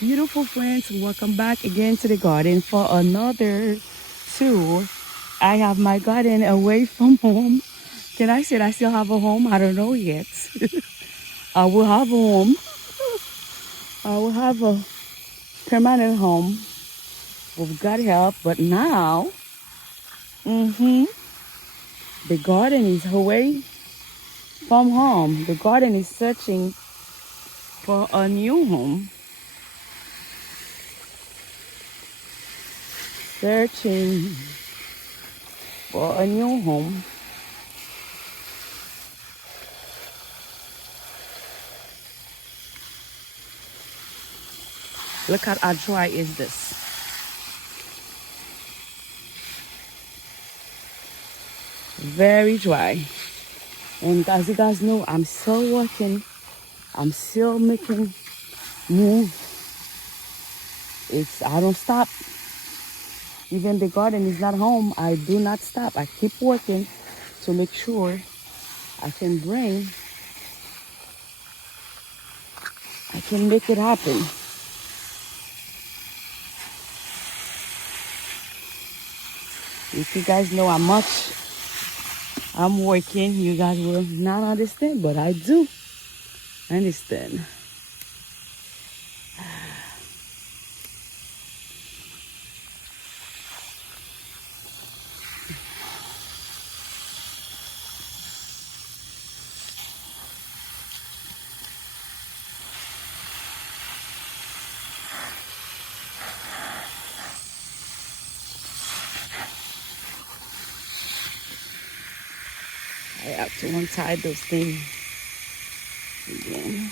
Beautiful friends, welcome back again to the garden for another tour. I have my garden away from home. Can I say I still have a home? I don't know yet. I will have a home. I will have a permanent home with God help. But now, hmm the garden is away from home. The garden is searching for a new home. Searching for a new home. Look at how dry is this. Very dry. And as you guys know, I'm still working. I'm still making move. I don't stop. Even the garden is not home. I do not stop. I keep working to make sure I can bring, I can make it happen. If you guys know how much I'm working, you guys will not understand, but I do understand. I have to untie those things again.